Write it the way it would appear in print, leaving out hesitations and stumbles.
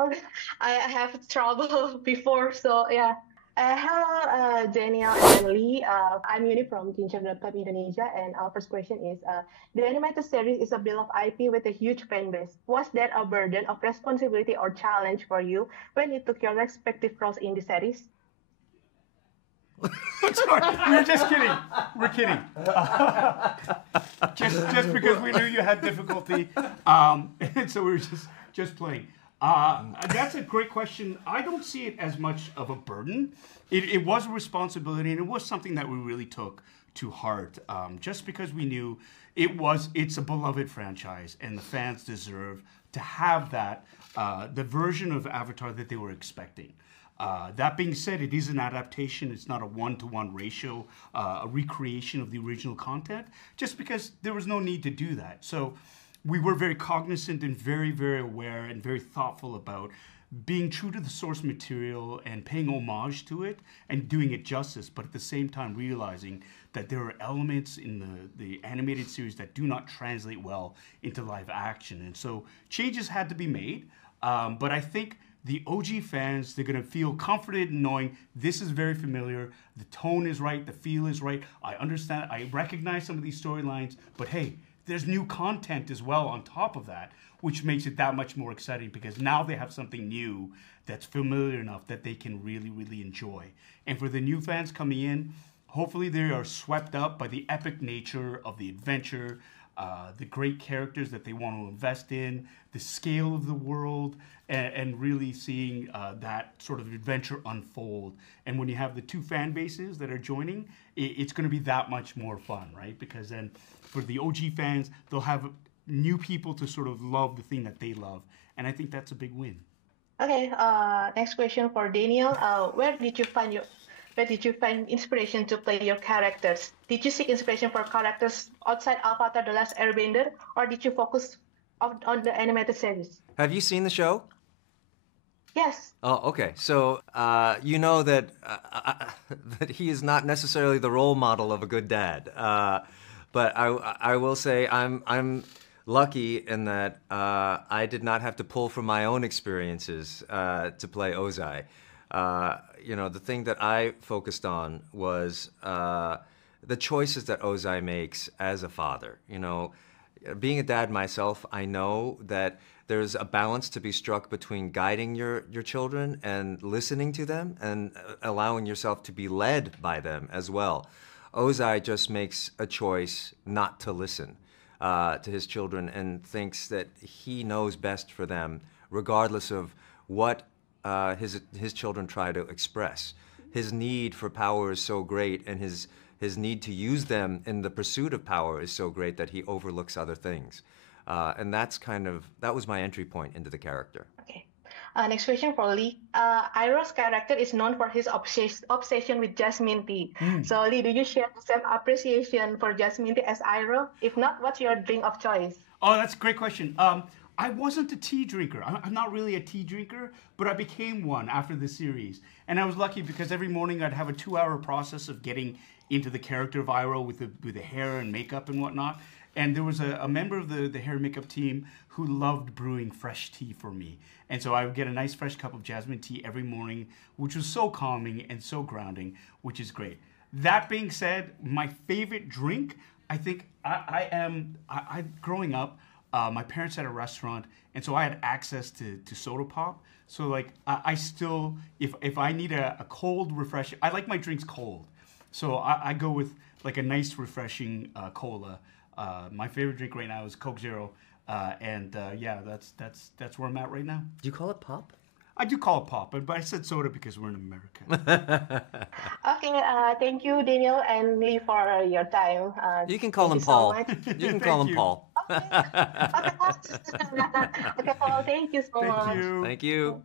Okay, I have trouble before, so yeah. Hello, Daniel and Lee. I'm Yuni from KINCIR Club Indonesia, and our first question is: the animated series is a beloved IP with a huge fan base. Was there a burden of responsibility or challenge for you when you took your respective roles in the series? Sorry, we were just kidding. We're kidding. Just because we knew you had difficulty, and so we were just playing. That's a great question. I don't see it as much of a burden. It was a responsibility, and it was something that we really took to heart. Just because we knew it's a beloved franchise, and the fans deserve to have that the version of Avatar that they were expecting. That being said, it is an adaptation. It's not a one-to-one ratio, a recreation of the original content, just because there was no need to do that. So we were very cognizant and very, very aware and very thoughtful about being true to the source material and paying homage to it and doing it justice, but at the same time realizing that there are elements in the animated series that do not translate well into live action. And so changes had to be made, but I think the OG fans, they're going to feel comforted in knowing this is very familiar, the tone is right, the feel is right, I understand, I recognize some of these storylines, but hey, there's new content as well on top of that, which makes it that much more exciting because now they have something new that's familiar enough that they can really, really enjoy. And for the new fans coming in, hopefully they are swept up by the epic nature of the adventure, the great characters that they want to invest in, the scale of the world, and really seeing that sort of adventure unfold. And when you have the two fan bases that are joining, it's going to be that much more fun, right? Because then for the OG fans, they'll have new people to sort of love the thing that they love. And I think that's a big win. Okay, next question for Daniel. Where did you find inspiration to play your characters? Did you seek inspiration for characters outside Avatar: The Last Airbender, or did you focus on the animated series? Have you seen the show? Yes. Oh, okay. So you know that that he is not necessarily the role model of a good dad. But I will say I'm lucky in that I did not have to pull from my own experiences to play Ozai. You know, the thing that I focused on was the choices that Ozai makes as a father. You know, being a dad myself, I know that there's a balance to be struck between guiding your children and listening to them and allowing yourself to be led by them as well. Ozai just makes a choice not to listen to his children and thinks that he knows best for them, regardless of what his children try to express. His need for power is so great, and his need to use them in the pursuit of power is so great that he overlooks other things. And that was my entry point into the character. Okay. Next question for Lee. Iroh's character is known for his obsession with jasmine tea. So Lee, do you share the same appreciation for jasmine tea as Iroh? If not, what's your drink of choice? Oh, that's a great question. I wasn't a tea drinker. I'm not really a tea drinker, but I became one after the series. And I was lucky because every morning I'd have a 2-hour process of getting into the character of Iroh with the hair and makeup and whatnot. And there was a member of the hair and makeup team who loved brewing fresh tea for me. And so I would get a nice fresh cup of jasmine tea every morning, which was so calming and so grounding, which is great. That being said, my favorite drink, I think growing up, my parents had a restaurant, and so I had access to soda pop. So like I still, if I need a cold refreshing, I like my drinks cold. So I go with like a nice refreshing cola. My favorite drink right now is Coke Zero, yeah, that's where I'm at right now. Do you call it pop? I do call it pop, but I said soda because we're in America. Okay, thank you, Daniel and Lee, for your time. You can call him so Paul. much. You can call him Paul. Okay, okay, Paul, thank you so much. Thank you. Thank you.